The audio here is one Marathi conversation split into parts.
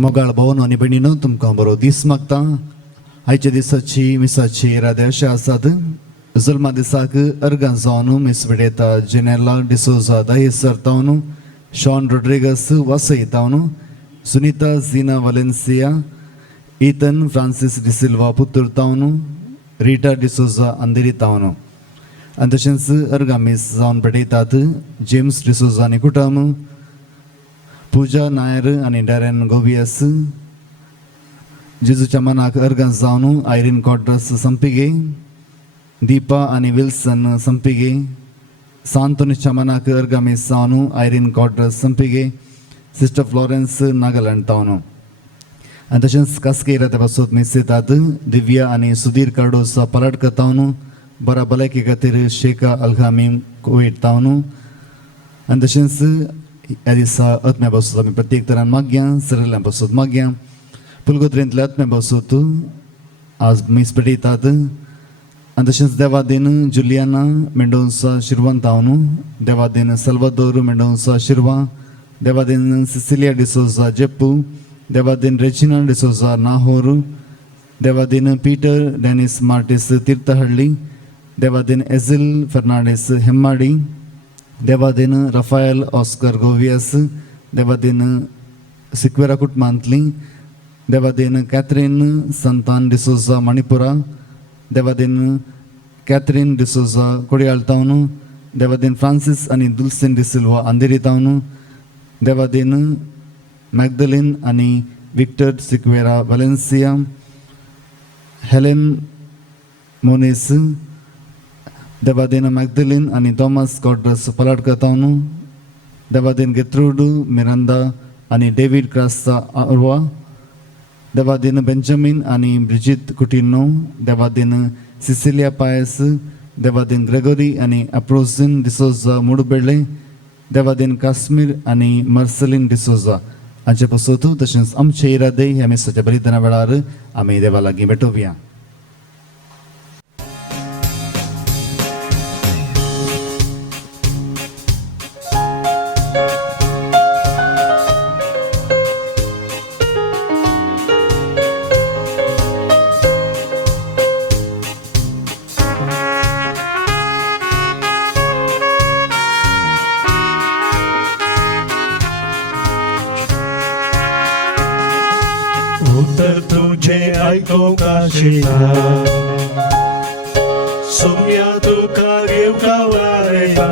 मोगाळ भावन आनी भयणीनो तुमकां बरो दीस मागता. आयच्या दिसाची मिसाची येरादे अशें आसात. जल्मा दिसाक अर्गां जावन मिसबेडेता जेनेला डिसोजा दायेसर तावन शॉन रोड्रिगस वासई तावन सुनीता झीना वालेन्सिया ईथन फ्रांसिस डिसिल्वा पुत्तूर तावन रिटा डिसोजा अंधेरी तावन आनी तशेंच अर्गां मिस जावन बेडयतात जेम्स डिसोजा आनी कुटुंब, पूजा नायर आनी डॅरेन गोवियस. जेजूच्या मनाक अर्गां जावन आयरीन कॉड्रस संपिगे, दीपा आनी विल्सन संपिगे. सांतोनीच्या मनाक अर्गां मिस जावन आयरीन कॉड्रस संपिगे, सिस्टर फ्लॉरेन्स नागालँड तावन आनी तशेंच कास्केर ते पासून मिस येतात दिव्या आनी सुधीर कार्डोसा पलाडका तावन बरा भलायके खातीर शेखा अल्घामी कोवीड तावन आनी तशेंच ह्या दिसा आत्म्या बसत आमी प्रत्येक तरान मागया, सरयल्या बसत मागया. पुलगोत्रेंतल्या आत्म्या बसत आज मीस पेटयतात आनी तशेंच देवादीन जुलियाना मेंडोन्सा शिरवान तावन, देवादीन सल्वादोर मेंडोन्सा शिरवा, देवादीन सिसिलिया डिसोजा जेप्पू, देवादीन रेजिना डिसोजा नाहोर, देवादीन पीटर डेनिस मार्टिस तीर्थहಳ್ಳಿ, देवादीन एझिल फर्नांडीस हेम्माडी, देवादीन रफायल ऑस्कर गोवियस, देवादीन सिक्वेरा कुटुंबांतली, देवादीन कॅथरीन संतान डिसोजा मणिपुरा, देवादीन कॅथरीन डिसोजा कोडयाळ तावन, देवादीन फ्रांसिस आनी दुल्सिन डिसिल्वा अंधेरी तावन, देवादीन मॅग्दलीन आनी विक्टर सिक्वेरा वालेन्सिया, हेलेन मोनिस, देवादीन मॅग्दलीन आनी थॉमस कॉड्रस पलाडका तावन, देवादीन गेत्रूड मिरांदा आनी डेविड क्रास्ता आर्वा, देवादीन बेंजामिन आनी ब्रिजित कुटिनो, देवादीन सिसिलिया पायस, देवादीन ग्रेगोरी आनी अप्रोसिन डिसोजा मुडबेळे, देवादीन काश्मीर आनी मार्सेलीन डिसोजा हांचे पासून तशेंच आमचे इरादे ह्या मिसाच्या बलिदाना वेळार आमी देवा लागीं भेटोवया. उत्तर तुझे ऐको काशीला सोम्या तू कार्य कावारेला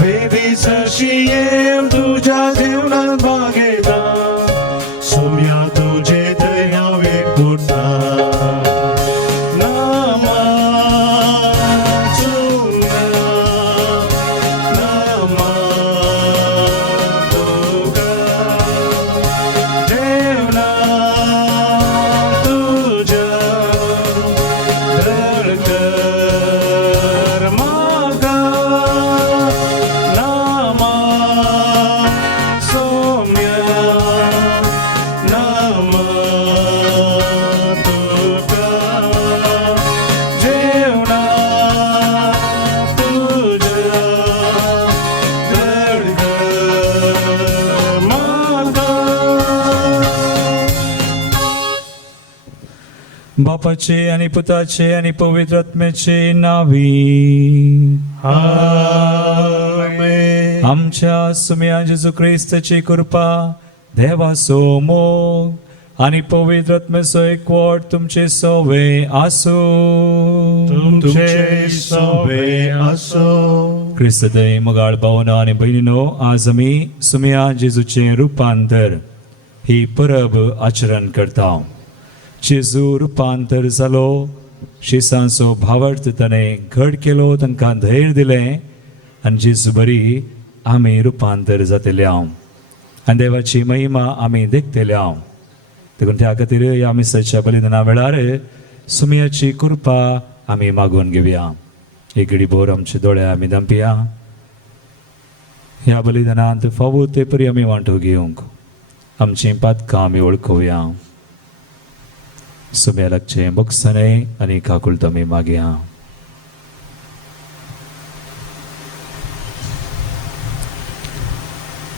वेदी सशी येव तुझ्या जीवनात बागेला सोम्या तुझे दयावे कुटा नामा चुना नामा तुगा देवना तुझ्या धडकर मागा नामा सौम्या नामा तुगा जेवना तुझ्या धडकर मागा. बापाचे आणि पुताचे आणि पवित्र आत्म्याचे नावी. आमेन. आमच्या सुम्या जेजू ख्रिस्ताची कृपा, देवाचो मोग आणि पवित्र आत्म्याचो एकवट तुमचे सवे आसो. तुमचे सोबे असो. ख्रिस्तदय मोगाळ भावना आणि बहिणीनो, आज आम्ही सुम्या जेजूचे रूपांतर ही परब आचरण करता. जेजू रूपांतर जालो, शिसांचो भावार्थ ताणें घड केलो, तांकां धैर्य दिलें आनी जेजू बरी आमी रूपांतर जातल्या आनी देवाची महिमा आमी देखतल्या. देखून त्या खातीर ह्या मिसाच्या बलिदाना वेळार सुमयाची कृपा आमी मागून घेवया. एक घडी भोर आमचे दोळे आमी धांपया. ह्या बलिदानांत फावो ते परी आमी वांटो घेवंक आमची पातकां आमी वळखुया. सुम्या लागचे मोगसाने आनी काकुळट आमी मागया.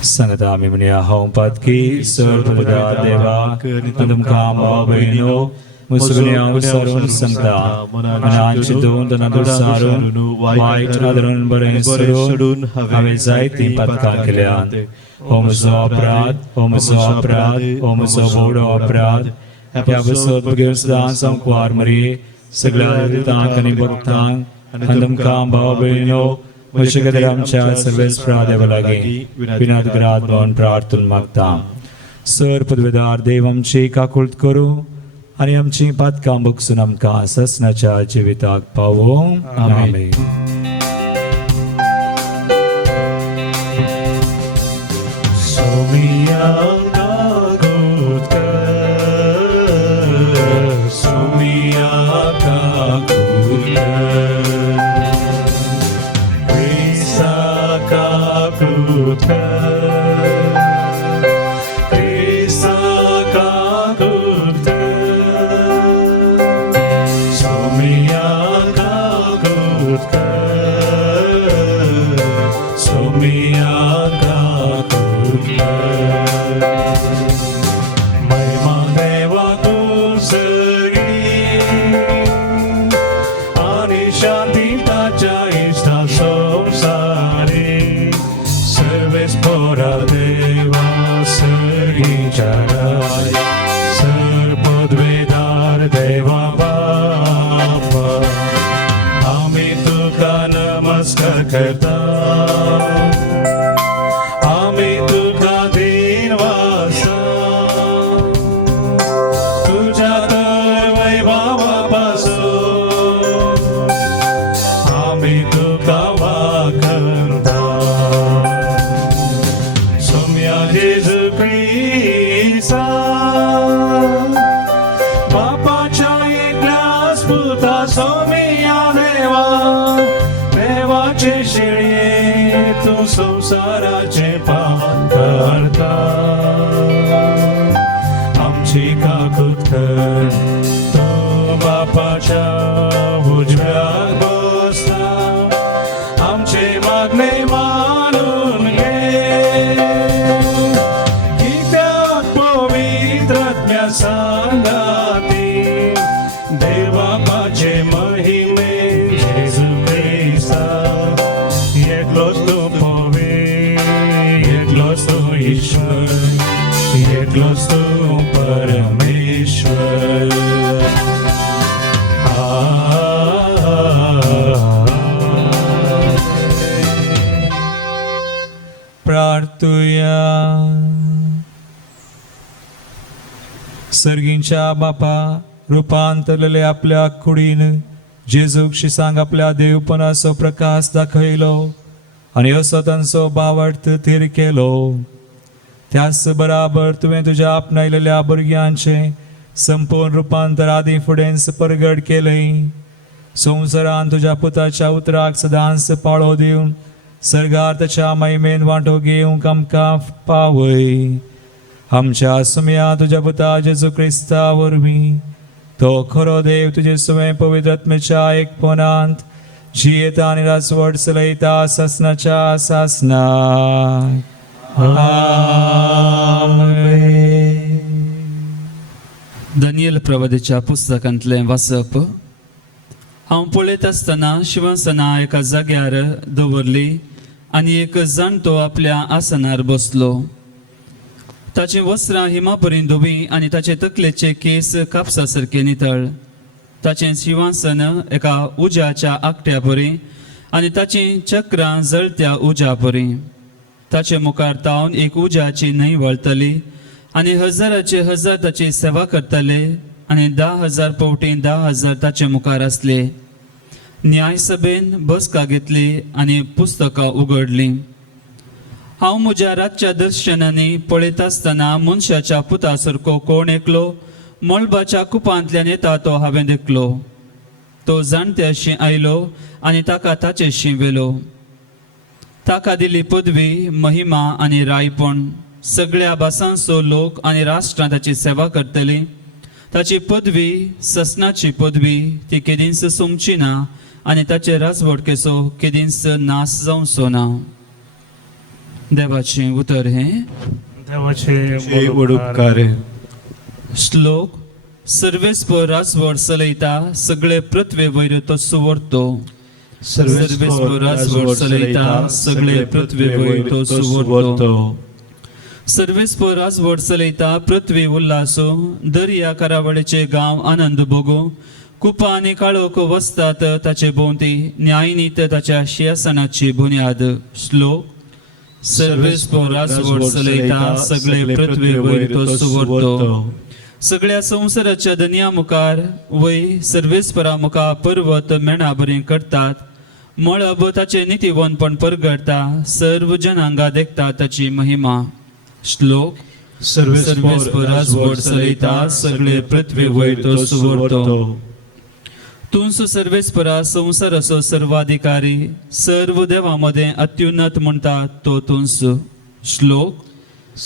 Sanata mi mania hong patki sarvada deva adum kam bhavino musugunyang sarun sangta mananchidun danadu sarun white adrun barin sarun have zaiti patkam kalyan om so aprad om so bodo aprad yavasot bhagavasdan samkwar mari sagladitang kanibhaktang andam kam bhavino Vishikadaramcha Sarves प्रादेव लगे विनाद ग्राद मन प्रार्थन मागता सर पदवेदार देव आमची काकुळत करू आणि आमची पातकां बगसून आमकां ससनाच्या जिविताक पावो आमेन संसाराचे पावन करता आमची काकूत कर तो बापाच्या उजव्याक बसता आमचे मागणे मानून घे कित्याक पवित्रज्ञ सांगाती देव बापाचे महिमे जेजू क्रिस्ता एकलोच तू ईश्वर एकलोच तू परमेश्वर प्रार्थूया सर्गींच्या बापा रुपांतरलेले आपल्या कुडीन जेजूकशी सांग आपल्या देवपणाचो प्रकाश दाखयलो आणि असो तांचो बावट थीर केलो त्याच बराबर तुवें तुज्या आपणायलेल्या भुरग्यांचे संपूर्ण रुपांतर आदी फुडेंच परगट केलें संवसारान तुज्या पुताच्या उतराक सदांच पाळो दिवन सर्गार्थच्या महिमेन वांटो घेवंक आमकां पावय आमच्या सुम्या तुज्या पुता जेजू क्रिस्ता वरवीं तो खरो देव तुजे सुमे पवित्र आत्मेच्या एकपणांत जियेता आनी राजवट चलयता ससनाच्या सासना दानियल प्रवादीच्या पुस्तकांतलें वाचप हांव पळयत आसतना शिवसना एका जाग्यार दवरली आनी एक जाणटो आपल्या आसनार बसलो ताचीं वस्त्रां हिमा परी धोबी आनी ताचे तकलेचे केस कापसा सारके नितळ ताचें शिवासन एका उज्याच्या आकट्या परी आनी ताचीं चक्रां जळत्या उज्या परी ताचे मुखार तावन एक उज्याची न्हंय वळतली आनी हजाराचे हजार ताची सेवा करतले आनी 10,000 पवटी 10,000 ताचे मुखार आसले न्याय सभेन बसका घेतली आनी पुस्तकां उगडली हांव म्हज्या रातच्या दर्शनांनी पळयत आसतना मनशाच्या पुता सारको कोण एकलो मळबाच्या कुपांतल्यान येता तो हांवें देखलो तो जाणट्याशी आयलो आनी ताका ताचेशी वेलो ताका दिली पदवी महिमा आनी रायपण सगळ्या भासांचो लोक आनी राष्ट्रां ताची सेवा करतली ताची पदवी ससनाची पदवी ती केदींच सोमची ना आनी ताचे राजवटकेचो केदींच नाश जावचो ना देवाचें उतर हे देवाचे उपकार श्लोक सर्वेस्पर राजवट चलयता सगळे पृथ्वे वयर तो सुवर्तो सर्वेस्पर राजवट चलयता सगळे पृथ्वे वयर तो सुवर्तो सर्वेस्पर राजवट चलयता पृथ्वी उल्हासो दर्या करावळेचे गांव आनंद भोगो कुपा आनी काळोख वसतात ताचे भोवती न्यायनीत ताच्या सिंहासनाची बुन्याद श्लोक सर्वेस्पर राजवट चलयता सगळे पृथ्वे वयर तो सुवर्तो सगळ्या संवसाराच्या दनिया मुखार वय सर्वेस्परा मुखार पर्वत मेणा बरें करतात मळब ताचे नितीवनपण परगडता सर्व जनांगा देखता ताची महिमा श्लोक सर्वेस्पर राजवट चलयता सगळे पृथ्वे वयर तो सुवर्तो तुंस सर्वेस्परा संसाराचो सर्वाधिकारी सर्व देवांमध्ये अत्युन्नत म्हणटा तो तुंस श्लोक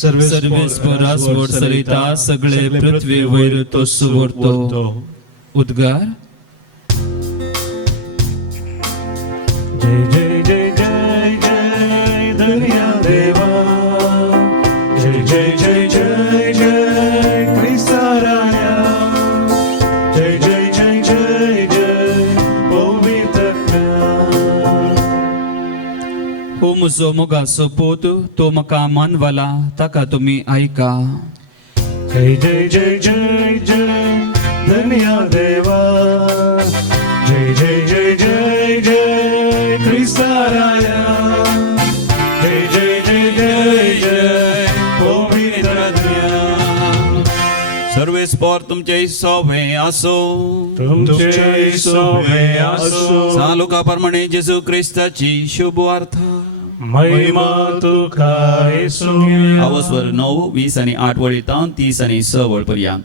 सर्वेस्पर राजवट चलयता सगळे पृथ्वे वयर तो सुवर्तो उद्गार जय जय जय जय जय दर्या देवा जय जय जय जय जय क्रिस्ताराया जय जय जय जय जय पवित्रज्ञा हो म्हजो मोगाचो पोत तो म्हाका मानवाला ताका तुमी ऐका जय जय जय जय जय धन्या देवा जय जय जय जय जय क्रिस्ताराया जय जय जय जय जय पवित्रज्ञा सर्वेस्पर तुमचे सोबे असो तुमचे सोबे असो सालुका प्रमाणे जेजू क्रिस्ताची शुभ वार्ता महिमा तुका येसू अवस्वर 9, 20 आणि 8 वळीतान 30 आणि 6 वळ पर्यंत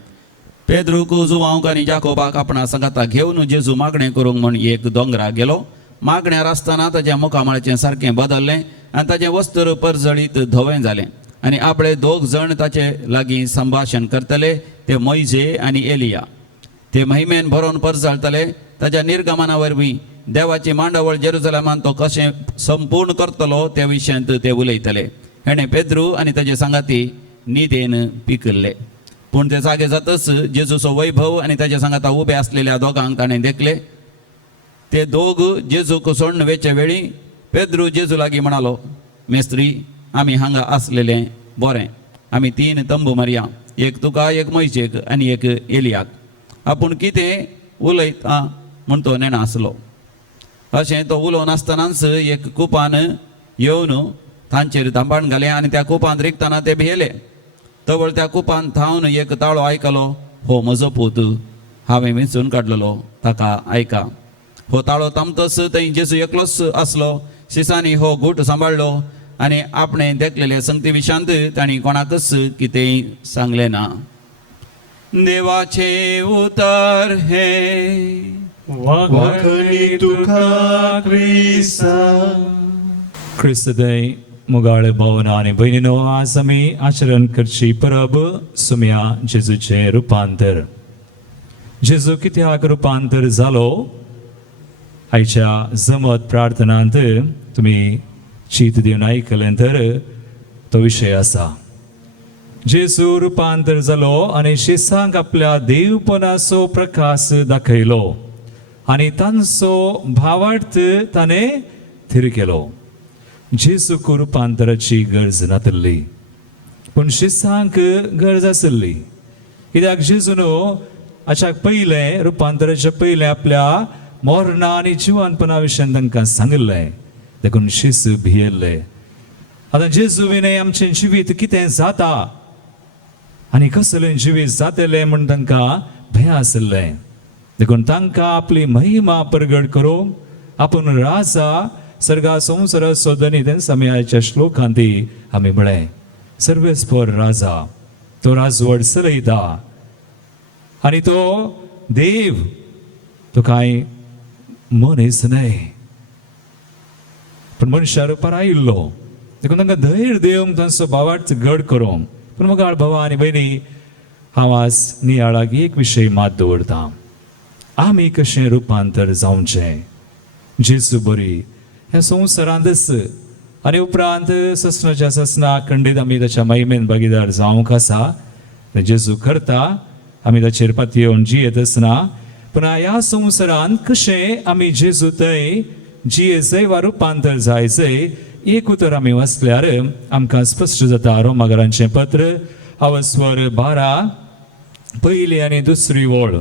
पेद्रूक जुवांक आनी जाकोबाक आपणा संगाता घेवन जेजू मागणें करूंक म्हण एक दोंगरा गेलो मागण्यार आसतना ताच्या मुखामळाचें सारकें बदललें आनी ताचें वस्त्र परजळीत धवें जालें आनी आपले 2 जण ताचे लागीं संभाशण करतले ते मोइजे आनी एलिया ते महिमेन भरोवन परजळतले ताच्या निर्गमना वरवीं देवाची मांडावळ जेरुसलेमान तो कशें संपूर्ण करतलो त्या विशयांत ते उलयतले हेणें पेद्रू आनी ताचे सांगाती न्हिदेन पिकल्ले पूण ते जागे जातच जेजूचो वैभव आनी ताच्या सांगाता उबे आसलेल्या दोगांक ताणें देखले ते दोग जेजूक सोडून वेचे वेळी पेद्रू जेजू लागीं म्हणालो मेस्त्री आमी हांगा आसलेलें बरें आमी 3 तंबू मारया एक तुका एक मोइशेक आनी एक एलियाक आपूण कितें उलयता म्हूण तो नेणा आसलो अशें तो उलोवन आसतनाच एक कुपान येवन तांचेर धांपाण घालें आनी त्या कुपांत रिगतना ते भियेले तवळ त्या कुपान थावन एक ताळो आयकलो हो म्हजो पूत हांवें वेंचून काडलेलो ताका ऐका हो ताळो तामतस थंय जेजू एकलोच आसलो शिसांनी हो घूट सांबाळलो आनी आपणें देखलेले संगती विशांत तांणी कोणाकच कितेंय सांगलें ना देवाचे उतर हे वाखणी तुका क्रिस्ता क्रिस्तदय मुगाळ भावना आणि बहिणीनो आज आमी आचरण करची परब सुम्या जेजूचे रुपांतर जेजू कित्याक रुपांतर जालो आयच्या जमत प्रार्थनांत तुम्ही चीत दिवन आयकलें तर तो विशय आसा जेजू रुपांतर जालो आनी शिसांक आपल्या देवपणाचो प्रकाश दाखयलो आनी तांचो भावार्थ ताणें थिर केलो जेजूक रुपांतराची गरज नासली पूण शिसांक गरज आसली कित्याक जेजून हाच्या पयलें रुपांतराच्या पयलें आपल्या मरणा आनी जिवंतपणा विशयी तांकां सांगलें देखून शिस भियेल्ले आतां जेजू विनय आमचें जिवीत कितें जाता आनी कसलें जिवीत जातलें म्हूण तांकां भंय आसलें देखून तांकां आपली महिमा प्रगट करूंक आपूण राजा सर्गा संवसार सोदनी तें समयाच्या श्लोकांत आमी म्हळें सर्वेस्पर राजा तो राजवट चलयता आनी तो देव तो कांय मनीस न्हय पूण मनशा रुपार आयिल्लो देखून तांकां धैर्य दिवंक तांचो भावार्थ घड करूंक पूण मुगाळ भावा आनी भयणी हांव आज नियाळाक एक विशय मात दवरतां आमी कशें रुपांतर जावचें जेजू बरी ह्या संवसारांतच आणि उपरांत ससनाच्या ससना खंडीत आमी ताच्या महिमेन भागीदार जावंक आसा तें जेजू करता आमी ताचेर पातयेवन येवन जियेत आसना पूण ह्या संवसारांत कशें आमी जेजू थंय जियेचंय वा रुपांतर जायचंय एक उतर आमी वाचल्यार आमकां स्पश्ट जाता रोमाकारांचें पत्र अवस्वर 12 पयली आनी दुसरी ओळ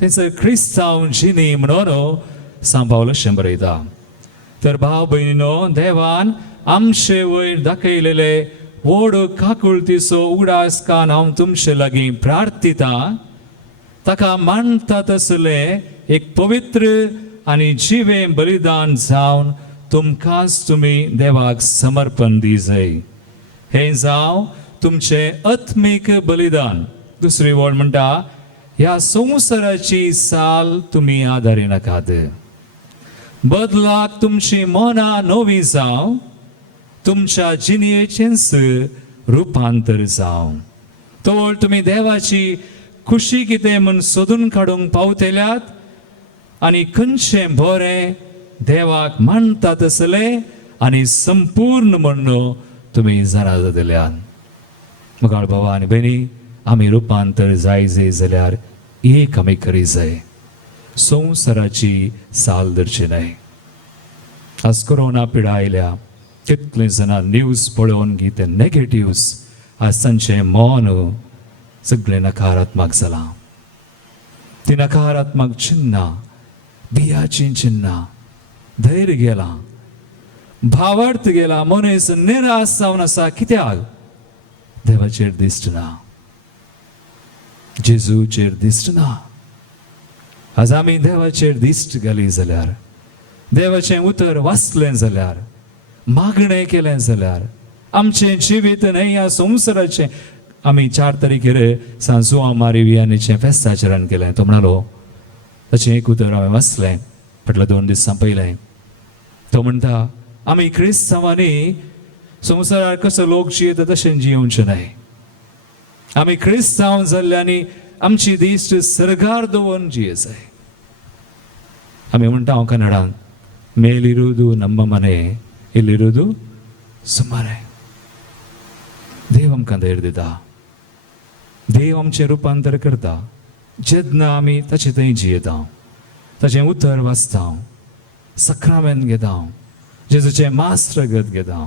थंयसर क्रिस्तांव जिनी म्हणून सांबावलो अशें बरयता तर भाव भयणीनो देवान आमचे वयर दाखयलेले व्हड काकुळतीचो उडास कान हांव तुमचे लागीं प्रार्थिता ताका मानता तसले एक पवित्र आनी जिवें बलिदान जावन तुमकांच तुमी देवाक समर्पण दिजय हें जावं तुमचें आत्मीक बलिदान दुसरी वळ म्हणटा ह्या संवसाराची साल तुमी आदारी नाकात बदलाक तुमची मनां नवी जावं तुमच्या जिणेचेंच रुपांतर जावं तोवर तुमी देवाची खुशी कितें म्हूण सोदून काडूंक पावतेल्यात आनी खंयचें बरें देवाक मानता तसले आनी संपूर्ण म्हणून तुमी जाणा जातल्यात मुखार भावा आनी भयणी आमी रुपांतर जाय जाल्यार एक आमी करी जाय संवसाराची साल धरची न्हय आज कोरोना पिडा आयल्या कितले जाणां न्यूज पळोवन ते नेगेटिव्स आज तांचें मन सगळें नकारात्मक जालां ती नकारात्मक चिन्नां बियाचीं चिन्नां धैर्य गेलां भावार्थ गेला मनीस निराश जावन आसा कित्याक देवाचेर दिश्ट ना जेजूचेर दिश्ट ना आज आमी देवाचेर दिश्ट घाली जाल्यार देवाचें उतर वाचलें जाल्यार मागणें केलें जाल्यार आमचें जिवीत न्हय ह्या संवसाराचें आमी 4 तारीखेर सांजो मारी वियानीचें फेस्ताचरण केलें तो म्हणलो ताचें एक उतर हांवें वाचलें फाटल्या 2 दिसां पयलें तो म्हणटा आमी क्रिस्तांवांनी संवसारार कसो लोक जियेता तशें जियोवचें न्हय आमी क्रिस्तांव जाल्ल्यांनी आमची दिश्ट सरगार दवरून जिये जाय आमी म्हणटा हांव कन्नडांत मेलिरुदु नम्म मने इल्लिरुदु सुमारे देव आमकां धैर्य दिता देव आमचें रुपांतर करता जेन्ना आमी ताचे थंय जियेता ताचें उतर वाचता सक्रामेंत घेता जेजूचें मास रगत घेता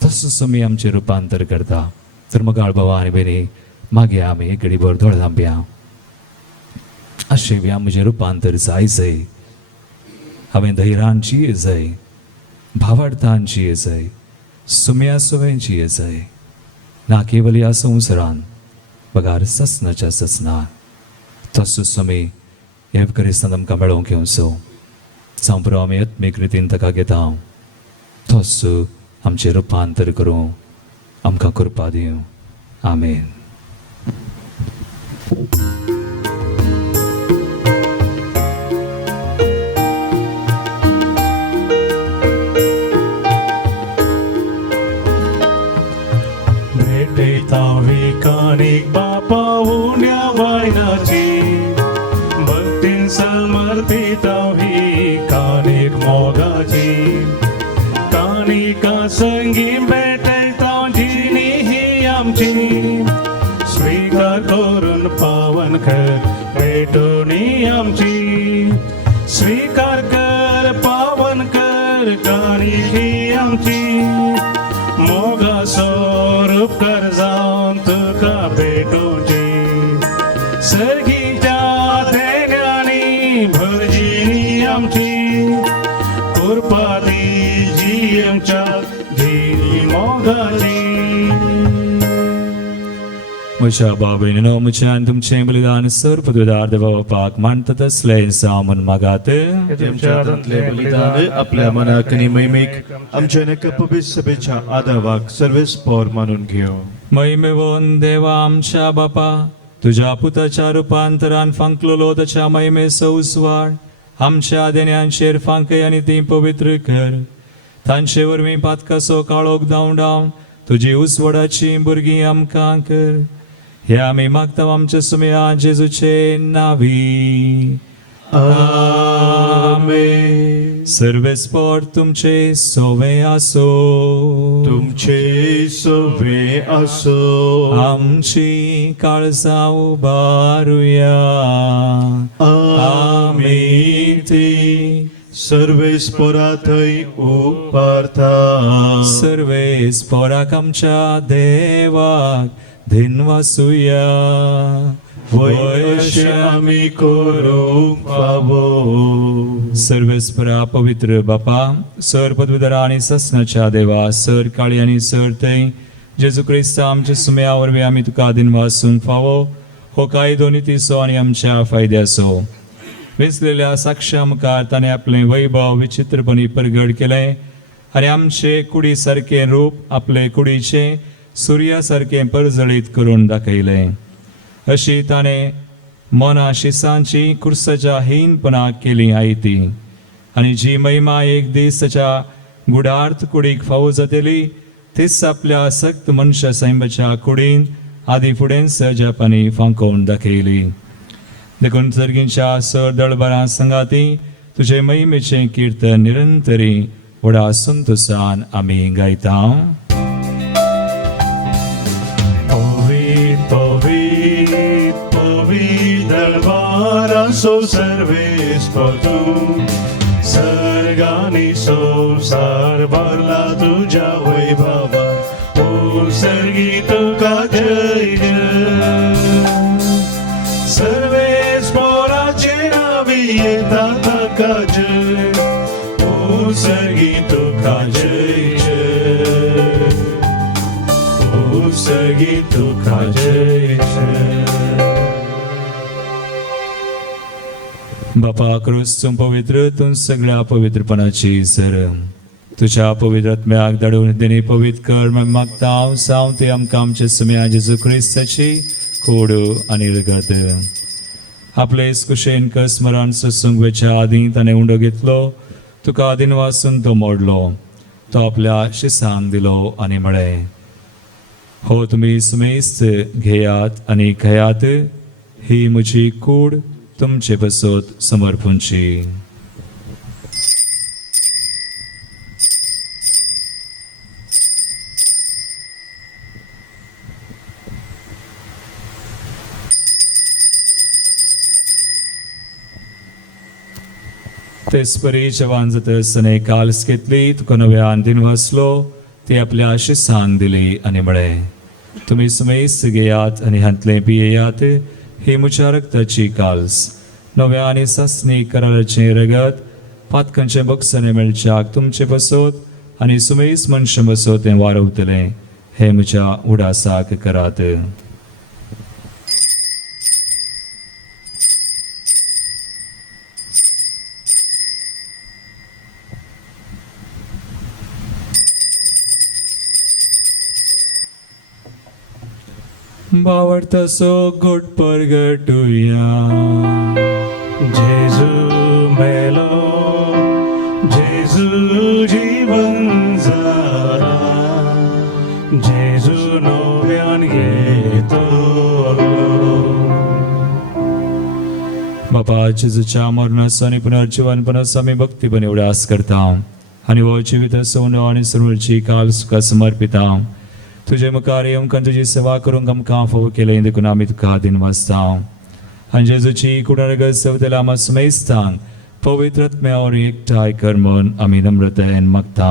तसोच आमी आमचें रुपांतर करता तर मगाळ भावा आनी भयणी मागे आमी एक घडीभर दोळ धांपया अशें बी आमचें रुपांतर जाय हांवें धैर्यान जिये जाय भावार्थान जिये जाय सुम्या सुवें जिये जाय ना केवल ह्या संवसारान बगार ससनाच्या ससना तसोच आमी हे क्रिस्तान आमकां मेळोवंक येवचो जावं पुरो आमी आत्मीक रितीन ताका घेता तोच आमचें रुपांतर करूं आमकां कृपा दिवं आमेन कानिक बापा उण्या वायनाची भक्तीन समर्पित ही कानिक मोगाची कानिका संगी भेटता जिनी ही आमची स्वीकार करून पावन कर भेटोनी आमची स्वीकार कर पावन कर कानिक ही आमची मोगा स्वरूप कर जाऊन तुका भेटोची सर्गीच्या देण्यानी भरजिनी आमची कृपा दी जी आमच्या जी मोगाची म्हज्या बाबेनो म्हज्यान तुमचें बलिदान सर्पद्वेदार देवापाक मानता तसलें जावून मागात तुमच्या हातांतले बलिदान आपल्या मनाक आनी मैमीक आमच्या नकपबीत सभेच्या आदावाक सर्वेस्पोर मानून घेव महिमेवोन देवा आमच्या बापा तुझ्या पुताच्या रुपांतरान फांकलोलो ताच्या महिमेचो उसवाड आमच्या देण्यांचेर फांकय आनी ती पवित्र कर तांचे वरवीं पातकाचो काळोख धांवडावन तुजी उसवडाची भुरगीं आमकां कर हे आमी मागता आमच्या सुमया जेजूचे नांवी आमेन. आमेन. सर्व स्पोर्ट तुमचे सोवे असो. तुमचे सोवे असो. आमची काळजा उभारूया. आमीन. सर्वे स्पोरा थंय उपारता. सर्वे स्पोराक आमच्या देवाक धिनवासुया. वय अशें आमी करूंक फावो. सर्व स्परा पवित्र बापा, सर पदवीधरा आणि ससनाच्या देवा, सर काळी आणि सर थंय जेजू क्रिस्त आमच्या सुम्या वरवीं आमी तुका दिनवासूंक फावो. हो कायदो नितीचो आनी आमच्या फायद्याचो. वेचलेल्या साक्षा मुखार ताणें आपलें वैभव विचित्रपणी परगट केलें आनी आमचे कुडी सारकें रूप आपले कुडीचे सुर्या सारकें परजळीत करून दाखयलें. अशी ताणें मना शिसांची कुर्साच्या हीनपणाक केली आयती आनी जी महिमा एक दीस ताच्या गुडार्थ कुडीक फावो जातली तीच आपल्या सक्त मनशा सैंबाच्या कुडीन आदी फुडें सजापांनी फांकोवन दाखयली. देखून सर्गींच्या सर दळबरां संगाती तुजे महिमेचें कीर्तन निरंतरी व्हडा संतोषान आमी गायता. Povit, povit, povit darbara so Sarves पतू. सर्गानी संसार भरला तुझ्या वैभवा. ओ सर्गी तुका जय जय. सर्वेस पोराचे नावी येता ताका जय. ओ सर्गी तुका जय जय. ओ सर्गी तुका जय जय. बापा क्रिस्तून पवित्र तूं सगळ्या पवित्रपणाची सर तुझ्या पवित्र आत्म्याक धाडून देणी पवित्र कर म्हण मागता हांव. साव ते आमकां आमच्या सुम्या जेजू क्रिस्ताची खोड आनी रगत आपले कुशेन स्मरण सत्संग वेच्या आदी ताणें उंडो घेतलो. तुका आदीन वासून तो मोडलो. तो आपल्या शिसांक दिलो आनी म्हळें, हो तुमी सुमेस्त घेयात आनी खयात. ही म्हजी कूड तुमचे बसत समर्पूंची. तेच परी जवान जातसताना काल्स घेतली. तुका नव्यान दिन वाचलो. ती आपल्या शिसांक दिली आनी म्हळें, तुमी सुमेस्त घेयात आनी हातले पियेयात. ही म्हज्या रक्ताची काल्स नव्या आनी ससनी कराराचें रगत. पातकांचे बक्षाने मेळच्याक तुमचे बसत आनी सुमेस मनशां बसत हें वारवतलें. हे म्हज्या उडासाक करात. बावडतसो घोट परगटुया. जेजू मेलो, जेजू जीवन जाला. जेजू नव्यान येतो. बापा जेजूच्या मरणाचो आनी पुनर्जीवनपणाचो आमी भक्तीपणे उडास करता आनी हो जिवीत सोनो आनी सर्वची काल सुखा समर्पिता. तुजे मुखार येवंक तुजी सेवा करूंक आमकां फावो केलें देखून आमी तुका दिन वाचता. आनी जेजूची कुडरगत सवतेला आमा सुमेस्तांक पवित्र आत्म्यावर एकठांय कर म्हूण आमी नम्रतायेन मागता.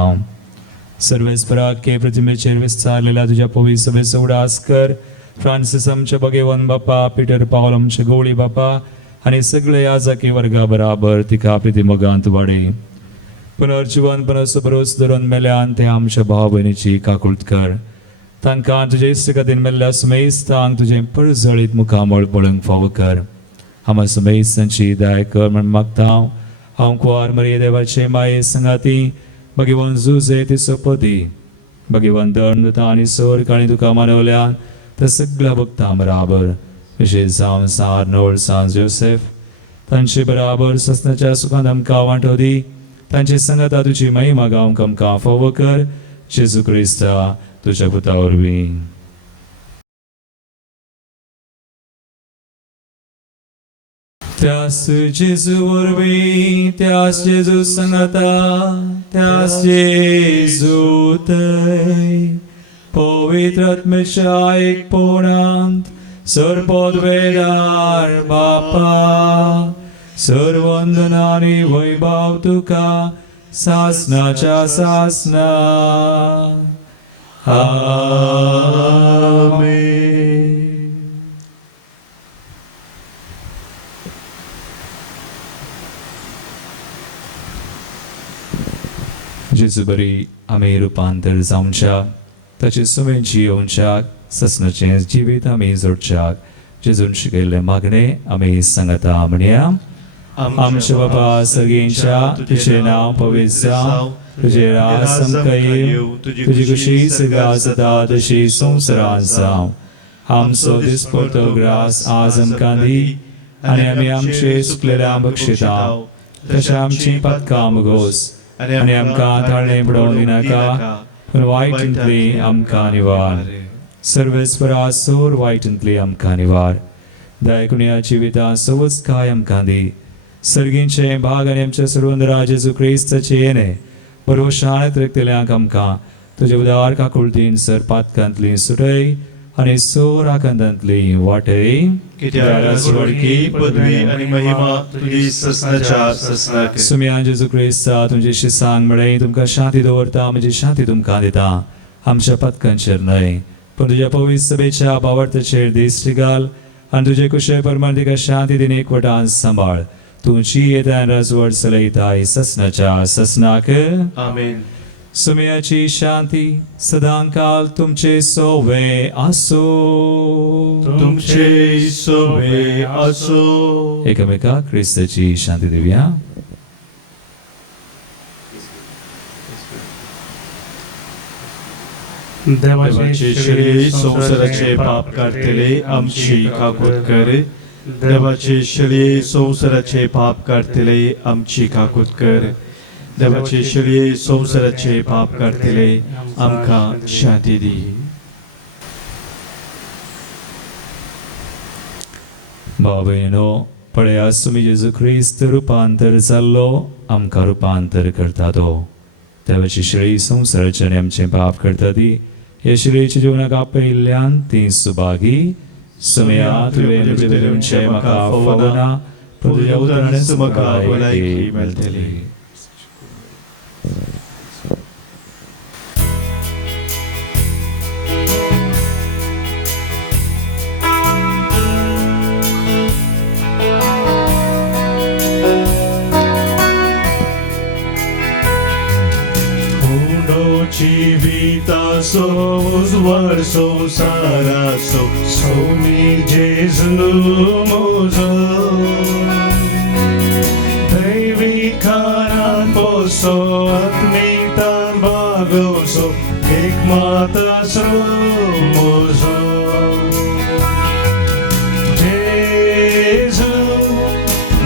सर्वेस्पराक के प्रतिमेचेर विस्तारलेल्या तुज्या पवित्र सभेचो उडास कर. फ्रांसीस आमचे भगेवन बापा, पीटर पावल आमचे गवळी बापा आनी सगळे याजकी वर्गा बराबर तिका प्रिती मोगांत वाडय. पुनर्जीवनपणाचो भरोस धरून मेल्यान ते आमच्या भाव भयणीची काकुळट कर. तांकां तुजे इश्ट खातीर मेल्ल्या सुमेस्तांक तुजें परजळीत मुखामळ पळोवंक फावो कर. आमा सुमेस्तांची दया कर म्हण मागता. हांव कुंवार मरिये देवाचे माये संगाती भगवान जुजे तिचो पती भगवान दंडता आनी सर काळी तुका मानवल्यान त्या सगळ्या भक्तां बराबर विशेष जावन सार नोळ सांज जोसेफ तांचे बराबर ससनाच्या सुखांत आमकां वांटो दी. तांचे संगता तुजी महिमा गावंक आमकां फावो कर. जेजू क्रिस्ता तुझ्या पुता वरवीं. त्यास जेजू वरवीं त्यास जेजू संगता त्यास जेजू थंय पवित्र आत्म्याच्या एकपणांत सरपदवेदार बापा सर्वंदनानी वैभव तुका सासनाच्या सासना आमेन. जेजू बरी आमी रुपांतर जावच्या ताचे सुमेन जियोवच्याक ससनाचें जिवीत आमी जोडच्याक जेजून शिकयल्लें मागणें आमी सांगता म्हणया आमच्या बाबा सर्गेंच्या तुझें नांव पवित्र जावं तुजें राज आमकां येवं तुजी कुशी सगळ्या जाता तशी संवसारांत जावं आमचो दिसपडटो ग्रास आज आमकां दी आनी आमी आमचे सुकलेल्यांक बक्षिता तशें आमची पातकां मुगोस आनी आमकां थाळणें पडोवंक दिनाका पूण वायटींतली आमकां निवार सर्वेस्परा सोर वायटींतली आमकां निवार दयकुण्या जिवितां सवच काय आमकां दी सर्गींचे भाग आनी आमच्या सर्वंदरा जेजू क्रिस्ताचे येणे बरोशान त्रिकतेल्यांक आमकां तुजे उदार काकुळटीन सर पातकांतली सुटय आनी सोर आकांतांतली वाटय कित्याक सुवाळकी पदवी आनी महिमा तुजी ससनाच्या ससनाक. सुम्या जेजू क्रिस्ता तुमचे शिसांग मेळय तुमकां शांती दवरता म्हजी शांती तुमकां दिता आमच्या पतकांचेर न्हय पण तुज्या पवित्र सभेच्या भावार्थाचेर दिश्टी घाल आनी तुजे कुशे परमार्थिका शांती दिन एकवटान सांबाळ तुमची येता राजवट चलयताय ससनाच्या ससनाक आमेन. सुमयाची शांती सदांकाल तुमचे सोवे आसो तुमचे सोबे असो. एकामेका क्रिस्ताची शांती दिवया. देवाचे शरीर संसाराचे पाप काढतले आमची काकूत कर. देवाचे शरीर संसाराचे पाप काढतले आमची काकूत कर. देवाचे शरीर संसाराचे पाप काढतले आमकां शांती दी. भाव भयणो पळया तुमी जेजू क्रिस्त रुपांतर जाल्लो आमकां रुपांतर करता तो देवाची शरीर संसाराचे आनी आमचे पाप करता ती हे शरीराच्या जिवनाक आपयिल्ल्यान ती सुभागी सुमया तुवें तुजे म्हाका फोवना पूण तुज्या उदाहरणांत म्हाका भलायकी मेळटली. Civitaso, verso saraso, somi Jesu mozo. Deivikaran poso, atmitan bagoso, hikmatas mozo. Jesu,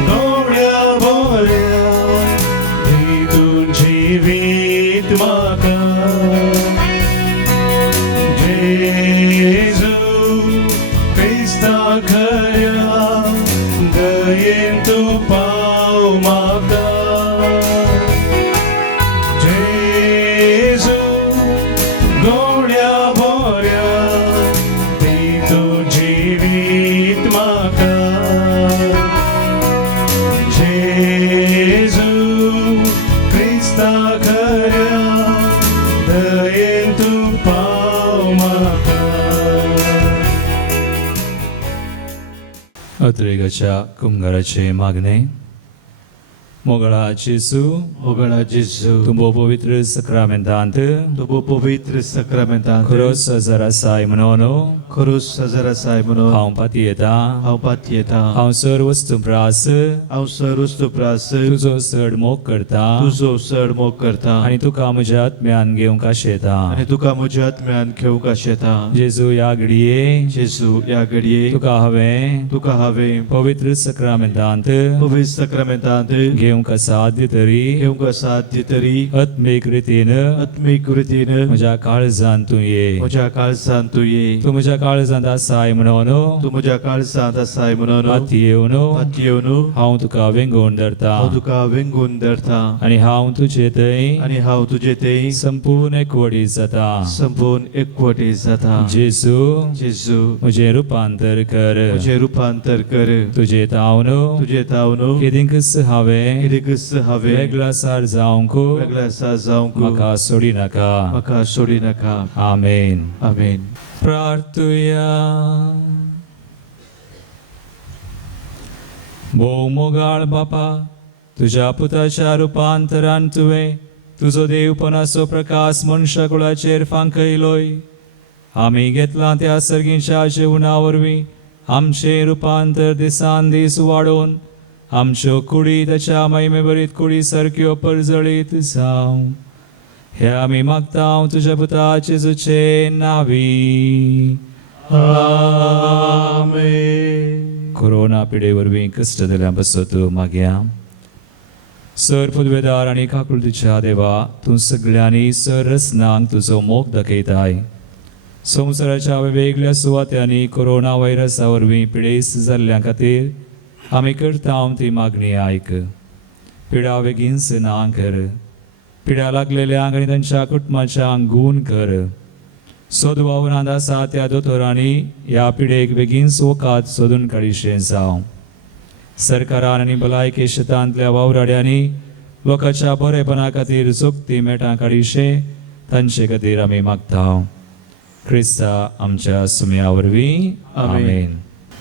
gloria borea, ditun jivit maka. Jesu, Krista kaya, dayin tu pau maka. Jesu, gloria borea, dito jivit maka. Jesu, Krista kaya, dayin tu pau maka. अत्रेगाच्या कुंभाराचे मागणे मोगळा जेजू मोगळा जेजू तुंबो पवित्र सक्रामेंतांत तुबो पवित्र सक्रमेंतांत खरोच हजार आसाय म्हणून खरोच हजार आसाय म्हणून हांव पाती येता हांव पाती येता. हांव सर वस्तू प्रास हांव सर्वस्तु प्रास तुजो चड मोग करता तुजो चड मोग करता आनी तुका म्हज्या आत्म्यान घेवंक आशेता. आनी तुका म्हज्या आत्म्यान घेवंक आशेता. जेजू ह्या घडये जेजू ह्या घडये तुका हांवें पवित्र सक्रामेंतांत पवित्र सक्रमेंतांत घेवंक साध्य तरी घेवंक साध्य तरी आत्मीक रितीन आत्मीक रितीन म्हज्या काळजान तूं ये. म्हज्या काळजांत तूं ये. तूं म्हज्या काळजांत आसाय म्हणून तूं म्हज्या काळजांत आसाय म्हणून हाती येवन हात येवन हांव तुका वेंगोवन धरता हांव तुका वेंगून धरता आनी हांव तुजे थंय आनी हांव तुजे थंय संपूर्ण एकवटी जाता संपूर्ण एकवटी जाता जेजू जेजू म्हजें रुपांतर कर म्हजें रुपांतर कर तुजे तावन तुजे तावन केदिंकस हांवें कितेंकच हांवें वेगळासार जावंक वेगळा आसा जावंक म्हाका सोडी नाका म्हाका सोडी नाका आमेन आमेन प्रार्थुया भोव मोगाळ बापा तुज्या पुताच्या रुपांतरान तुवें तुजो देवपणाचो प्रकाश मनशा कुळाचेर फांकयलोय आमी घेतला त्या सर्गीच्या जेवणा वरवीं आमचें रुपांतर दिसान दीस वाडोवन आमच्यो कुडी ताच्या महिमे बरीत कुडी सारक्यो परजळीत जावं हे आमी मागता तुज्या पुता जेजूचे नांवी आमेन कोरोना पिडे वरवीं कश्ट जाल्या बसत मागया सर पदवेदार आनी काकुळतीच्या देवा तूं सगळ्यांनी सर रसनांक तुजो मोग दाखयताय संवसाराच्या वेगवेगळ्या सुवात्यांनी कोरोना व्हायरसा वरवीं पिडेस जाल्ल्या खातीर आमी करता ती मागणी आयक पिडा बेगीनच ना कर पिड्या लागलेल्यांक आनी तांच्या कुटुंबाच्यांक गूण कर सोदवावरांत आसा त्या दोतोरांनी ह्या पिडेक बेगीनच वोकात सोदून काडिशें जावं सरकारान आनी भलायकी शेतांतल्या वावराड्यांनी लोकांच्या बरेपणा खातीर जोगती मेटां काडिशें तांचे खातीर आमी मागता क्रिस्ता आमच्या सुमया वरवीं आमेन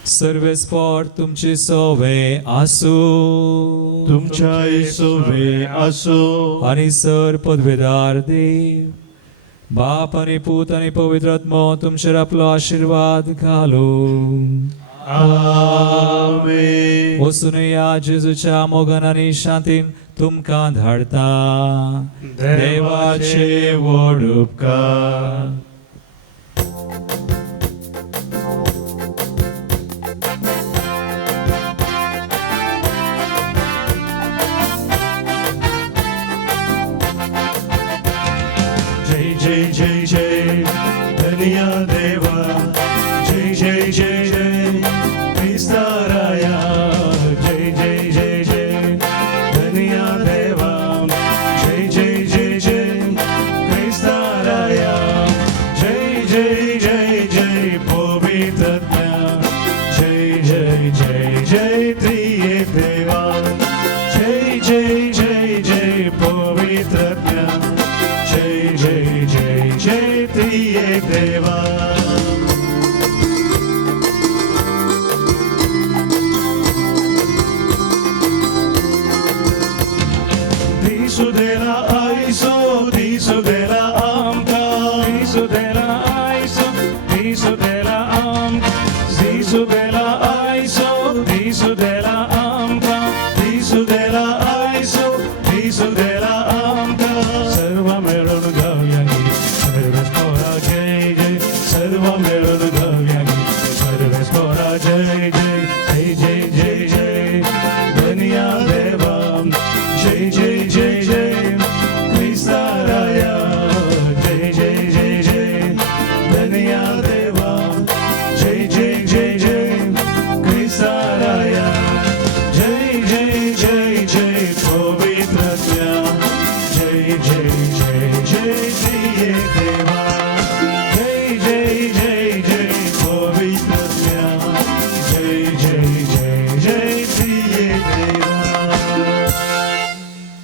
सर्वेस्पोर तुमची सोवे आसूं तुमच्या येसोवे आसो आनी सर पदवेदार देव बाप आनी पूत आनी पवित्र आत्मो तुमचेर आपलो आशिर्वाद घालो आमेन वचून या जेजूच्या मोगान आनी शांतीन तुमकां धाडता देवाचे व्हड उपकार जय जय जय धनिया देवा जय जय जय जय क्रिस्ताराया जय जय जय जय धनिया देवा जय जय जय जय क्रिस्ताराया जय जय जय जय पवित्र जय जय जय जय त्रिएक देवा जय जय जय जय पवित्र जय जय जय जय त्रिएक देवा दिसुदेला आयसो दिसुदेला आमकां दिसुदेला आयसो दिसुदेला आमकां दिसुदेला